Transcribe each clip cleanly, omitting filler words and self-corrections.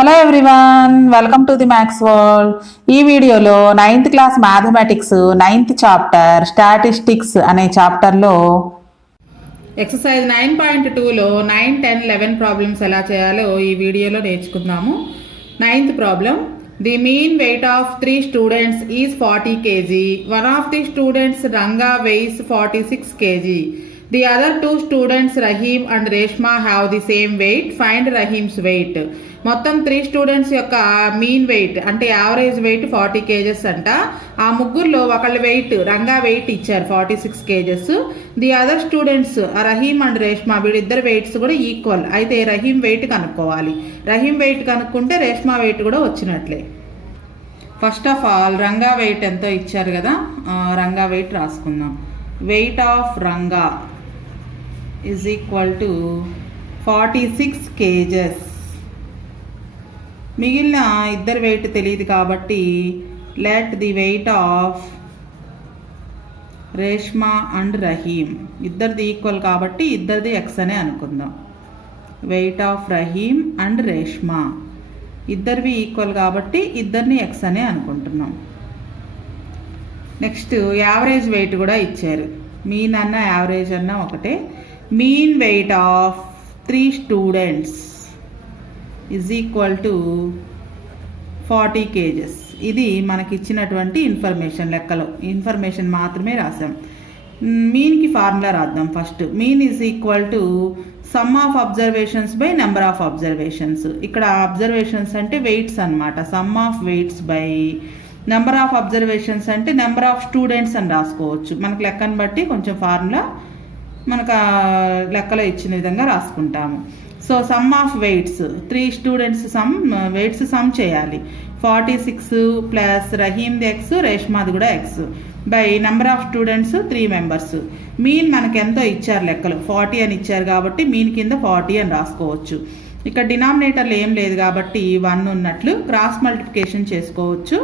Hello everyone, welcome to the maths world. ఈ వీడియోలో 9th class mathematics 9th chapter statistics అనే చాప్టర్లో exercise 9.2లో 9, 10, 11 problems ఎలా చేయాలో ఈ వీడియోలో నేర్చుకుందాము. 9th problem. The mean weight of 3 students is 40 kg. One of the students, Ranga, weighs 46 kg. The other 2 students, Rahim and Reshma, have the same weight. Find Rahim's weight. మొత్తం 3 students యొక్క mean wait అంటే average wait 40 kgs అంట. ఆ ముగ్గురులో ఒకళ్ళ wait Ranga wait ఇచ్చారు 46 kgs. The other students Rahim and Reshma వీళ్ళిద్దరు weights కూడా ఈక్వల్. అయితే రహీం వెయిట్ కనుక్కోవాలి. రహీం వెయిట్ కనుక్కుంటే రేష్మా వెయిట్ కూడా వచ్చినట్లే. First of all Ranga weight ఎంతో ఇచ్చారు కదా, రంగా వెయిట్ రాసుకుందాం. Weight of Ranga is equal to 46 kgs. మిగిలిన ఇద్దరు వెయిట్ తెలియదు కాబట్టి let the weight of Reshma and Rahim, ఇద్దరిది ఈక్వల్ కాబట్టి ఇద్దరిది ఎక్స్ అనే అనుకుందాం. Weight of Rahim and Reshma ఇద్దరివి ఈక్వల్ కాబట్టి ఇద్దరిని ఎక్స్ అనే అనుకుంటున్నాం. నెక్స్ట్ యావరేజ్ వెయిట్ కూడా ఇచ్చారు. మీన్ అన్న యావరేజ్ అన్న ఒకటే. Mean weight of 3 students is equal to 40 kgs. ఇది మనకి ఇచ్చినటువంటి ఇన్ఫర్మేషన్. లెక్కలో ఇన్ఫర్మేషన్ మాత్రమే రాసాం. మీన్కి ఫార్ములా రాద్దాం. First mean is equal to some of observations by number of observations. ఇక్కడ అబ్జర్వేషన్స్ అంటే వెయిట్స్ అనమాట. Some of weights by number of observations అంటే నెంబర్ ఆఫ్ స్టూడెంట్స్ అని రాసుకోవచ్చు. మనకు లెక్కను బట్టి కొంచెం ఫార్ములా మనకు లెక్కలో ఇచ్చిన విధంగా రాసుకుంటాము. So sum of weights 3 students weights sum చేయాలి. 46 ప్లస్ రహీమ్ది ఎక్స్, రేష్మాది కూడా X, by number of students 3 members. Mean మనకు ఎంతో ఇచ్చారు లెక్కలు 40 అని ఇచ్చారు కాబట్టి మీన్ కింద 40 అని రాసుకోవచ్చు. ఇక్కడ డినామినేటర్లు ఏం లేదు కాబట్టి 1 ఉన్నట్లు క్రాస్ మల్టిప్లికేషన్ చేసుకోవచ్చు.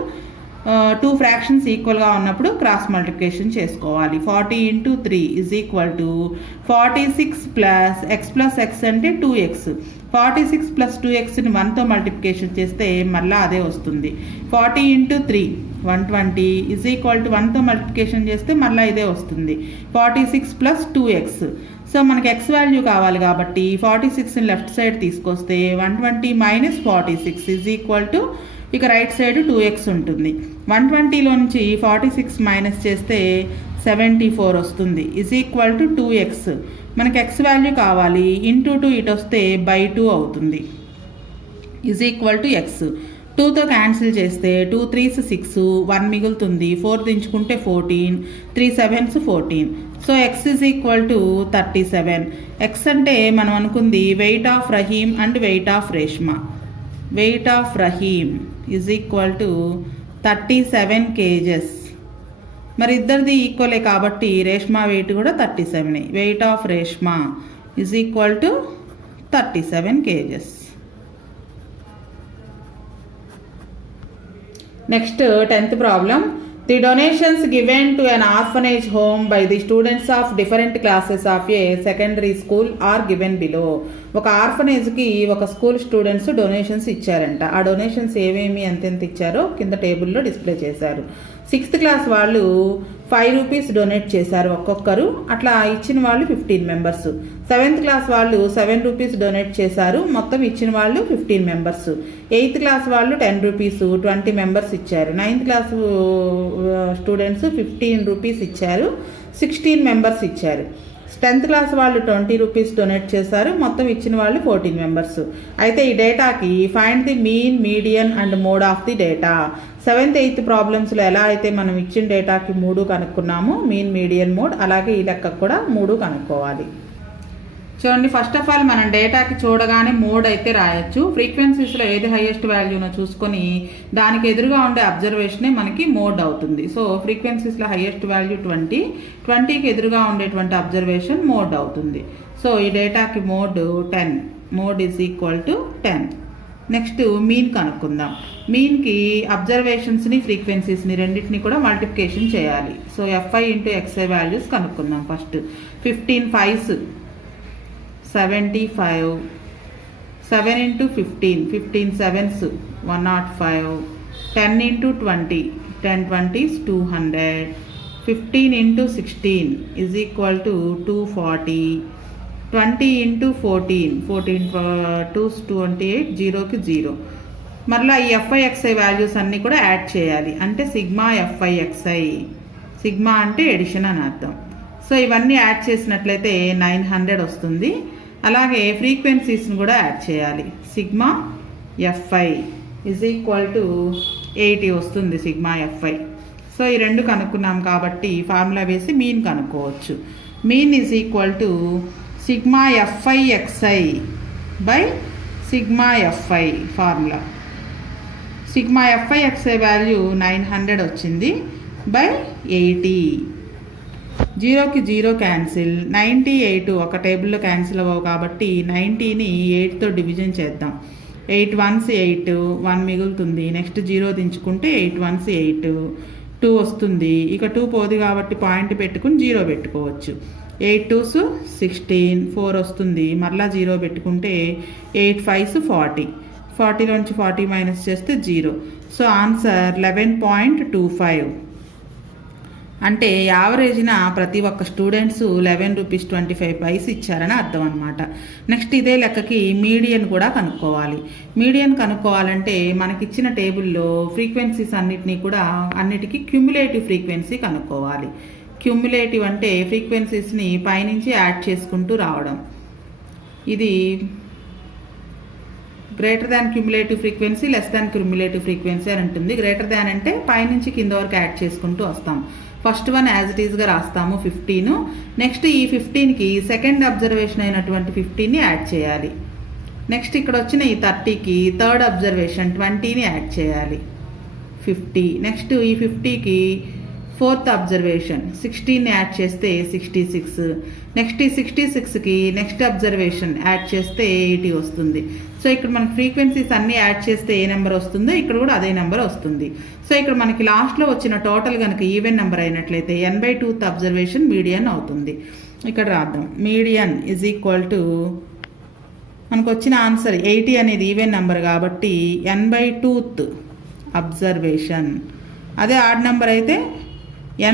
2 ఫ్రాక్షన్స్ ఈక్వల్గా ఉన్నప్పుడు క్రాస్ మల్టిప్లికేషన్ చేసుకోవాలి. 40 × 3 is equal to 46 plus X అంటే 2x. 46 ప్లస్ 2xని 1తో మల్టిప్లికేషన్ చేస్తే మళ్ళీ అదే వస్తుంది. 40 × 3 120 ఈజ్ ఈక్వల్ టు 1తో మల్టిప్లికేషన్ చేస్తే మళ్ళీ ఇదే వస్తుంది. 46 ప్లస్ 2x. సో మనకి ఎక్స్ వాల్యూ కావాలి కాబట్టి 46ని లెఫ్ట్ సైడ్ తీసుకొస్తే 120 మైనస్ 46 ఈజ్ ఈక్వల్ టు ఇక రైట్ సైడ్ 2x ఉంటుంది. 120లో నుంచి 46 మైనస్ చేస్తే 74 వస్తుంది. Is equal to 2x. మనకి ఎక్స్ వాల్యూ కావాలి. ఇంటూ 2 ఇటు వస్తే బై 2 అవుతుంది. Is equal to X. 2తో క్యాన్సిల్ చేస్తే 2 3s 6, 1 మిగులుతుంది. 4 దించుకుంటే 14, 3 7s 14. So X is equal to 37. X అంటే మనం అనుకుంది wait of Rahim and wait of Reshma. Wait of Rahim is equal to 37 kgs. మరి ఇద్దరిది ఈక్వలే కాబట్టి రేష్మా వెయిట్ కూడా 37. Wait of Reshma is equal to 37 kgs. Next 10th problem. The donations given to an orphanage home by the students of different classes of a secondary school are given below. ఒక ఆర్ఫనేజ్కి ఒక school students donations ఇచ్చారంట. ఆ donations ఏమేమి ఎంతెంత ఇచ్చారో కింద టేబుల్లో display చేశారు. 6th క్లాస్ వాళ్ళు 5 రూపీస్ డొనేట్ చేశారు ఒక్కొక్కరు. అట్లా ఇచ్చిన వాళ్ళు 15 మెంబర్స్. 7th క్లాస్ వాళ్ళు 7 రూపీస్ డొనేట్ చేశారు. మొత్తం ఇచ్చిన వాళ్ళు 15 మెంబర్స్. 8th క్లాస్ వాళ్ళు 10 రూపీస్ 20 మెంబర్స్ ఇచ్చారు. 9th క్లాస్ స్టూడెంట్స్ 15 రూపీస్ ఇచ్చారు, 16 మెంబర్స్ ఇచ్చారు. 10th క్లాస్ వాళ్ళు 20 రూపీస్ డొనేట్ చేశారు. మొత్తం ఇచ్చిన వాళ్ళు 14 మెంబర్స్. అయితే ఈ డేటాకి find the mean, median and mode of the data. 7th 8th ప్రాబ్లమ్స్లో ఎలా అయితే మనం ఇచ్చిన డేటాకి 3 కనుక్కున్నామో మీన్, మీడియన్, మోడ్, అలాగే ఈ లెక్కకు కూడా 3 కనుక్కోవాలి. చూడండి, ఫస్ట్ ఆఫ్ ఆల్ మనం డేటాకి చూడగానే మోడ్ అయితే రాయొచ్చు. ఫ్రీక్వెన్సీస్లో ఏది హైయెస్ట్ వాల్యూనో చూసుకొని దానికి ఎదురుగా ఉండే అబ్జర్వేషనే మనకి మోడ్ అవుతుంది. సో ఫ్రీక్వెన్సీస్లో హైయెస్ట్ వాల్యూ 20, 20కి ఎదురుగా ఉండేటువంటి అబ్జర్వేషన్ మోడ్ అవుతుంది. సో ఈ డేటాకి mode 10. Mode is equal to 10. Next mean కనుక్కుందాం. మీన్కి అబ్జర్వేషన్స్ని, ఫ్రీక్వెన్సీస్ని రెండింటిని కూడా మల్టిప్లికేషన్ చేయాలి. సో FI × XI వాల్యూస్ కనుక్కుందాం. First 15 5s 75, 7 into 15, 15 sevens 105, 10 into 20, 10 20s 200, 15 into 16 is equal to 240, 20 into 14, 14 2s 28, 0కి 0. మరలా ఈ FIXI వాల్యూస్ అన్నీ కూడా యాడ్ చేయాలి. అంటే సిగ్మా FIXI, సిగ్మా అంటే ఎడిషన్ అని అర్థం. సో ఇవన్నీ యాడ్ చేసినట్లయితే 900 వస్తుంది. అలాగే ఫ్రీక్వెన్సీస్ని కూడా యాడ్ చేయాలి. Sigma FI is equal to 80 వస్తుంది సిగ్మా FI. సో ఈ రెండు కనుక్కున్నాం కాబట్టి ఫార్ములా వేసి మీన్ కనుక్కోవచ్చు. Mean is equal to sigma FIXI by sigma FI formula. Sigma FIXI value 900 వచ్చింది బై 80. 0కి 0 క్యాన్సిల్, 98 ఒక టేబుల్లో క్యాన్సిల్ అవ్వవు కాబట్టి 90ని 8తో డివిజన్ చేద్దాం. 8 1s 8, 1 మిగులుతుంది. నెక్స్ట్ 0 దించుకుంటే 8 1s 8, 2 వస్తుంది. ఇక 2 పోదు కాబట్టి పాయింట్ పెట్టుకుని 0 పెట్టుకోవచ్చు. 8 2s 16, 4 వస్తుంది. మరలా 0 పెట్టుకుంటే 8 5s 40, 40లోంచి 40 మైనస్ చేస్తే 0. So answer 11.25. అంటే యావరేజ్న ప్రతి ఒక్క స్టూడెంట్స్ 11 రూపీస్ 25 పైస్ ఇచ్చారని అర్థం అనమాట. నెక్స్ట్ ఇదే లెక్కకి మీడియన్ కూడా కనుక్కోవాలి. మీడియన్ కనుక్కోవాలంటే మనకిచ్చిన టేబుల్లో ఫ్రీక్వెన్సీస్ అన్నిటికీ క్యుములేటివ్ ఫ్రీక్వెన్సీ కనుక్కోవాలి. క్యుములేటివ్ అంటే ఫ్రీక్వెన్సీస్ని పైనుంచి యాడ్ చేసుకుంటూ రావడం. ఇది greater than cumulative frequency, less than cumulative frequency అని ఉంటుంది. గ్రేటర్ దాన్ అంటే పైనుంచి కింద వరకు యాడ్ చేసుకుంటూ వస్తాం. ఫస్ట్ వన్ యాజ్ ఇట్ ఈస్గా రాస్తాము 15. నెక్స్ట్ ఈ 15కి సెకండ్ అబ్జర్వేషన్ అయినటువంటి 15ని యాడ్ చేయాలి. నెక్స్ట్ ఇక్కడ వచ్చిన ఈ 30కి థర్డ్ అబ్జర్వేషన్ 20ని యాడ్ చేయాలి 50. నెక్స్ట్ ఈ 50కి ఫోర్త్ అబ్జర్వేషన్ 16ని యాడ్ చేస్తే 66. నెక్స్ట్ ఈ 66కి నెక్స్ట్ అబ్జర్వేషన్ యాడ్ చేస్తే 80 వస్తుంది. సో ఇక్కడ మనకి ఫ్రీక్వెన్సీస్ అన్నీ యాడ్ చేస్తే ఏ నెంబర్ వస్తుందో ఇక్కడ కూడా అదే నెంబర్ వస్తుంది. సో ఇక్కడ మనకి లాస్ట్లో వచ్చిన టోటల్ కనుక ఈవెన్ నెంబర్ అయినట్లయితే n/2th అబ్జర్వేషన్ మీడియన్ అవుతుంది. ఇక్కడ రాద్దాం. మీడియన్ ఈజ్ ఈక్వల్ టు మనకు వచ్చిన ఆన్సర్ 80 అనేది ఈవెన్ నెంబర్ కాబట్టి n/2th అబ్జర్వేషన్. అదే ఆడ్ నెంబర్ అయితే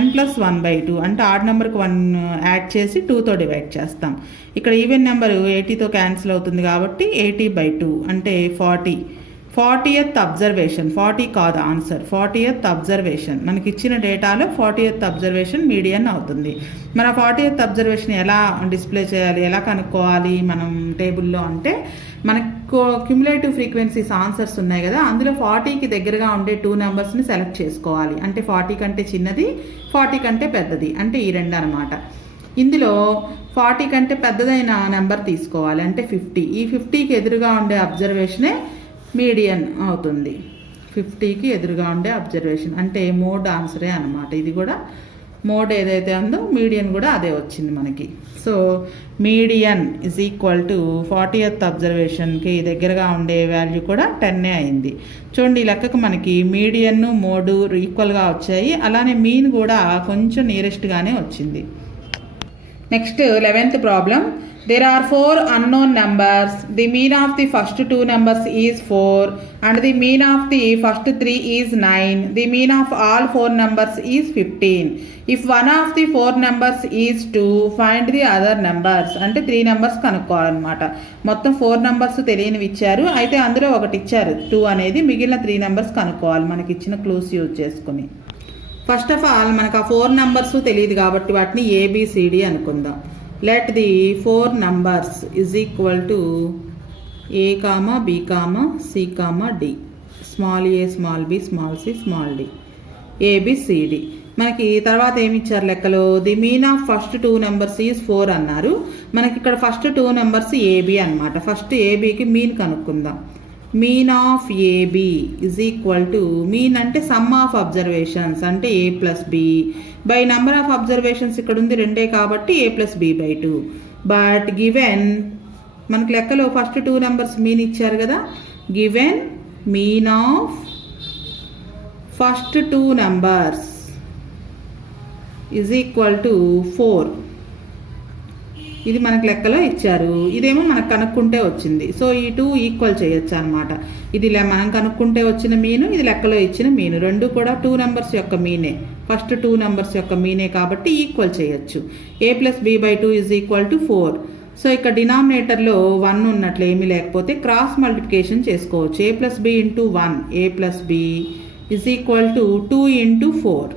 n+1/2 అంటే ఆడ్ నెంబర్కి 1 యాడ్ చేసి 2తో డివైడ్ చేస్తాం. ఇక్కడ ఈవెన్ నెంబర్ 80తో క్యాన్సిల్ అవుతుంది కాబట్టి 80/2 అంటే 40. 40th అబ్జర్వేషన్, 40 కాదు ఆన్సర్, 40th అబ్జర్వేషన్ మనకి ఇచ్చిన డేటాలో 40th అబ్జర్వేషన్ మీడియన్ అవుతుంది. మన 40th అబ్జర్వేషన్ ఎలా డిస్ప్లే చేయాలి, ఎలా కనుక్కోవాలి మనం టేబుల్లో అంటే మనకు క్యుములేటివ్ ఫ్రీక్వెన్సీస్ ఆన్సర్స్ ఉన్నాయి కదా, అందులో 40కి దగ్గరగా ఉండే 2 నెంబర్స్ని సెలెక్ట్ చేసుకోవాలి. అంటే 40 కంటే చిన్నది, 40 కంటే పెద్దది, అంటే ఈ రెండు అనమాట. ఇందులో 40 కంటే పెద్దదైన నెంబర్ తీసుకోవాలి అంటే 50. ఈ 50కి ఎదురుగా ఉండే అబ్జర్వేషనే మీడియన్ అవుతుంది. 50కి ఎదురుగా ఉండే అబ్జర్వేషన్ అంటే మోడ్ ఆన్సరే అనమాట. ఇది కూడా మోడ్ ఏదైతే ఉందో మీడియన్ కూడా అదే వచ్చింది మనకి. So median is equal to 40th అబ్జర్వేషన్కి దగ్గరగా ఉండే వాల్యూ కూడా 10 అయింది. చూడండి ఈ లెక్కకు మనకి మీడియన్ మోడు ఈక్వల్గా వచ్చాయి. అలానే మీన్ కూడా కొంచెం నియరెస్ట్గానే వచ్చింది. Next 11th problem. There are 4 unknown numbers. The mean of the first 2 numbers is 4 and the mean of the first 3 is 9. The mean of all 4 numbers is 15. If one of the 4 numbers is 2, find the other numbers. అంటే 3 numbers కనుక్కోవాలన్నమాట. మొత్తం 4 numbers తెలియనివి ఇచ్చారు, అయితే అందులో ఒకటి ఇచ్చారు 2 అనేది, మిగిలిన 3 నెంబర్స్ కనుక్కోవాలి మనకి ఇచ్చిన క్లూస్ యూజ్ చేసుకుని. ఫస్ట్ ఆఫ్ ఆల్ మనకు ఆ 4 నెంబర్స్ తెలియదు కాబట్టి వాటిని ABCD అనుకుందాం. Let the 4 numbers is equal to A, B, C, D. Small a, small b, small c, small d. ABCD. మనకి తర్వాత ఏమి ఇచ్చారు లెక్కలో, the mean of first 2 numbers is 4 అన్నారు. మనకి ఇక్కడ ఫస్ట్ 2 నెంబర్స్ AB అనమాట. ఫస్ట్ ABకి మీన్ కనుక్కుందాం. Mean of AB is equal to, mean అంటే సమ్ ఆఫ్ అబ్జర్వేషన్స్ అంటే A+B by number of observations ఇక్కడ ఉంది 2 కాబట్టి A+B/2. బట్ గివెన్ మనకి లెక్కలో ఫస్ట్ 2 నెంబర్స్ మీన్ ఇచ్చారు కదా, given mean of first 2 numbers is equal to 4. ఇది మనకు లెక్కలో ఇచ్చారు, ఇదేమో మనకు కనుక్కుంటే వచ్చింది. సో ఈ 2 ఈక్వల్ చేయొచ్చు అనమాట. ఇది మనం కనుక్కుంటే వచ్చిన మీను, ఇది లెక్కలో ఇచ్చిన మీను, రెండు కూడా 2 నెంబర్స్ యొక్క మీనే, ఫస్ట్ 2 నెంబర్స్ యొక్క మీనే కాబట్టి ఈక్వల్ చేయొచ్చు. a+b/2 = 4. సో ఇక్కడ డినామినేటర్లో 1 ఉన్నట్లు ఏమీ లేకపోతే క్రాస్ మల్టిప్లికేషన్ చేసుకోవచ్చు. a+b × 1, a+b = 2 × 4.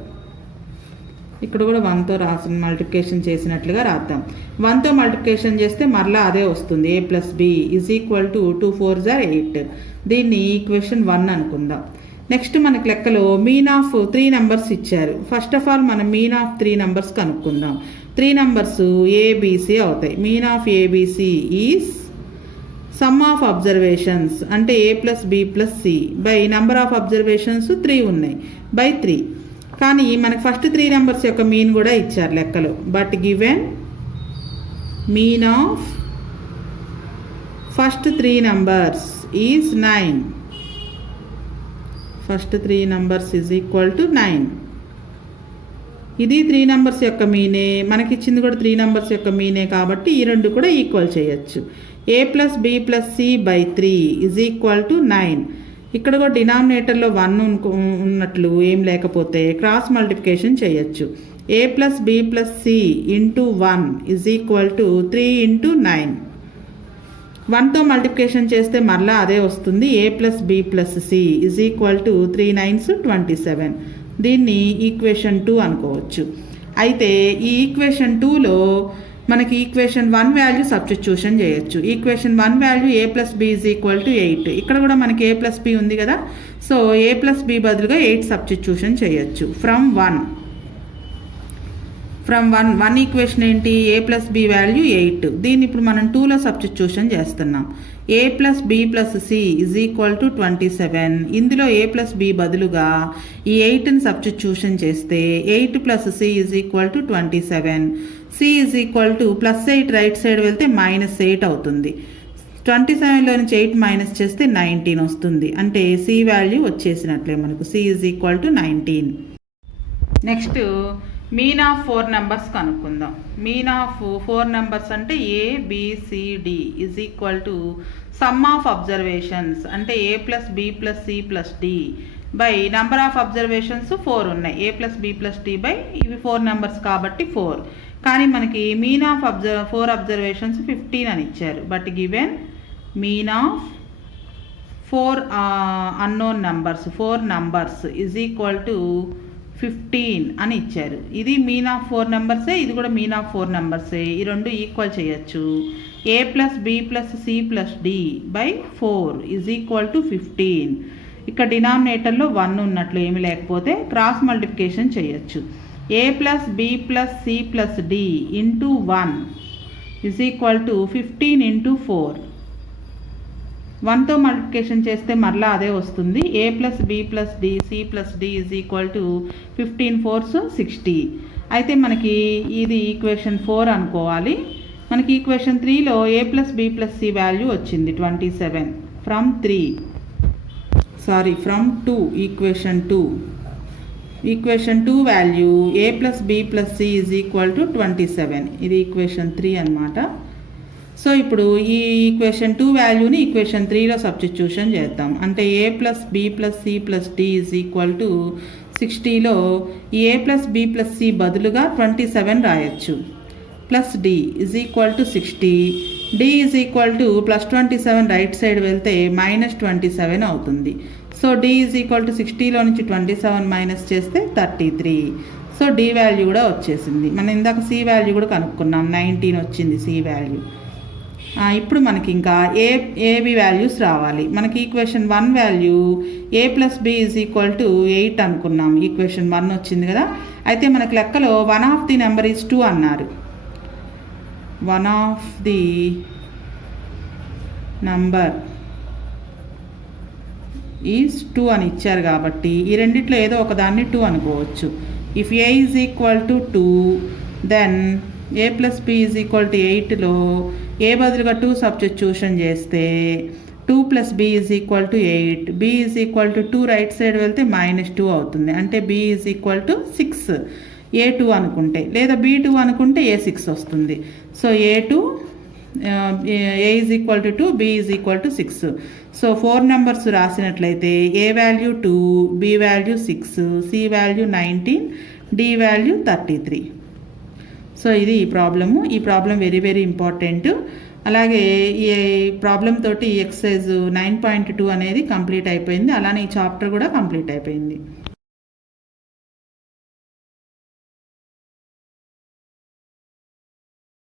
ఇక్కడ కూడా 1తో రాసిన మల్టిప్లికేషన్ చేసినట్లుగా రాద్దాం. 1తో మల్టిప్లికేషన్ చేస్తే మరలా అదే వస్తుంది. a+b = 2 4s are 8. దీన్ని ఈక్వేషన్ 1 అనుకుందాం. నెక్స్ట్ మనకి లెక్కలో మీన్ ఆఫ్ 3 నెంబర్స్ ఇచ్చారు. ఫస్ట్ ఆఫ్ ఆల్ మనం మీన్ ఆఫ్ 3 నెంబర్స్ కనుక్కుందాం. 3 నెంబర్స్ ఏబిసి అవుతాయి. Mean of ABC is sum of observations అంటే a+b+c by number of observations 3 ఉన్నాయి బై 3. కానీ మనకు ఫస్ట్ 3 నెంబర్స్ యొక్క మీన్ కూడా ఇచ్చారు లెక్కలో. But given mean of first 3 numbers is 9. First 3 numbers = 9. ఇది 3 నెంబర్స్ యొక్క మీనే, మనకిచ్చింది కూడా 3 నెంబర్స్ యొక్క మీనే కాబట్టి ఈ రెండు కూడా ఈక్వల్ చేయొచ్చు. a+b+c/3 = 9. ఇక్కడ కూడా డినామినేటర్లో 1 ఉన్నట్లు ఏం లేకపోతే క్రాస్ మల్టిప్లికేషన్ చేయొచ్చు. a+b+c × 1 = 3 × 9. 1తో మల్టిప్లికేషన్ చేస్తే మరలా అదే వస్తుంది. a+b+c = 3 9s 27. దీన్ని ఈక్వేషన్ 2 అనుకోవచ్చు. అయితే ఈ ఈక్వేషన్ 2లో మనకి ఈక్వేషన్ 1 వాల్యూ సబ్స్టిట్యూషన్ చేయొచ్చు. Equation 1 value a+b = 8. ఇక్కడ కూడా మనకి a+b ఉంది కదా, సో a+b బదులుగా 8 సబ్స్టిట్యూషన్ చేయొచ్చు. ఫ్రమ్ 1 ఈక్వేషన్ ఏంటి, a+b వాల్యూ 8. దీన్ని ఇప్పుడు మనం 2లో సబ్స్టిట్యూషన్ చేస్తున్నాం. a+b+c = 27. ఇందులో a+b బదులుగా ఈ 8ని సబ్స్టిట్యూషన్ చేస్తే 8 + c = 27. c +8 రైట్ సైడ్ వెళ్తే -8 అవుతుంది. 27లో నుంచి 8 మైనస్ చేస్తే 19 వస్తుంది. అంటే c వాల్యూ వచ్చేసినట్లే మనకు. c = 19. Next mean of 4 numbers కనుక్కుందాం. మీన్ ఆఫ్ 4 నెంబర్స్ అంటే a,b,c,d = సమ్ ఆఫ్ అబ్జర్వేషన్స్ అంటే a+b+c+d by number of observations 4 ఉన్నాయి. a+b+d బై ఇవి 4 నెంబర్స్ కాబట్టి 4. కానీ మనకి మీన్ ఆఫ్ 4 అబ్జర్వేషన్స్ 15 అని ఇచ్చారు. But given mean of 4 unknown numbers 4 numbers = 15 అని ఇచ్చారు. ఇది మీన్ ఆఫ్ 4 నెంబర్సే, ఇది కూడా మీన్ ఆఫ్ 4 నెంబర్సే. ఈ రెండు ఈక్వల్ చేయొచ్చు. a+b+c+d by 4 = 15. ఇక్కడ డినామినేటర్లో 1 ఉన్నట్లు ఏమి లేకపోతే క్రాస్ మల్టిప్లికేషన్ చేయొచ్చు. a+b+c+d × 1 = 15 × 4. 1తో మల్టిప్లికేషన్ చేస్తే మరలా అదే వస్తుంది. a+b+d c+d = 15 4s 60. అయితే మనకి ఇది ఈక్వేషన్ 4 అనుకోవాలి. మనకి ఈక్వేషన్ 3లో a+b+c వాల్యూ వచ్చింది 27. From 2 equation 2 value a+b+c = 27. ఇది ఈక్వేషన్ 3 అన్నమాట. సో ఇప్పుడు ఈ ఈక్వేషన్ 2 వాల్యూని ఈక్వేషన్ 3లో సబ్స్టిట్యూషన్ చేద్దాం. అంటే a+b+c+d = 60లో ఈ a+b+c బదులుగా 27 రాయొచ్చు. Plus d = 60. d +27 right side వెళ్తే -27 అవుతుంది. సో d = 60లో నుంచి 27 మైనస్ చేస్తే 33. సో d వాల్యూ కూడా వచ్చేసింది. మనం ఇందాక c వాల్యూ కూడా కనుక్కున్నాం, 19 వచ్చింది c వాల్యూ. ఇప్పుడు మనకి ఇంకా ఏబి వాల్యూస్ రావాలి. మనకి ఈక్వేషన్ 1 వాల్యూ a+b = 8 అనుకున్నాం. ఈక్వేషన్ 1 వచ్చింది కదా. అయితే మనకి లెక్కలో 1 ఆఫ్ ది నెంబర్ ఈజ్ 2 అన్నారు. 1 ఆఫ్ ది నెంబర్ ఈజ్ 2 అని ఇచ్చారు కాబట్టి ఈ రెండిట్లో ఏదో ఒకదాన్ని 2 అనుకోవచ్చు. ఇఫ్ a = 2 దెన్ a+b = 8లో a బదులుగా 2 సబ్స్టిట్యూషన్ చేస్తే 2 + b = 8. b = 2 రైట్ సైడ్ వెళ్తే -2 అవుతుంది. అంటే b = 6. A2 అనుకుంటే, లేదా B2 అనుకుంటే A6 వస్తుంది. So A2 A is equal to 2, B is equal to 6. So 4 numbers రాసినట్లయితే A value 2, B value 6, C value 19, D value 33. So ఇది ఈ ప్రాబ్లము. ఈ ప్రాబ్లం వెరీ వెరీ ఇంపార్టెంట్. అలాగే ఈ ప్రాబ్లం తోటి ఎక్సర్సైజ్ 9.2 అనేది కంప్లీట్ అయిపోయింది. అలానే ఈ చాప్టర్ కూడా కంప్లీట్ అయిపోయింది.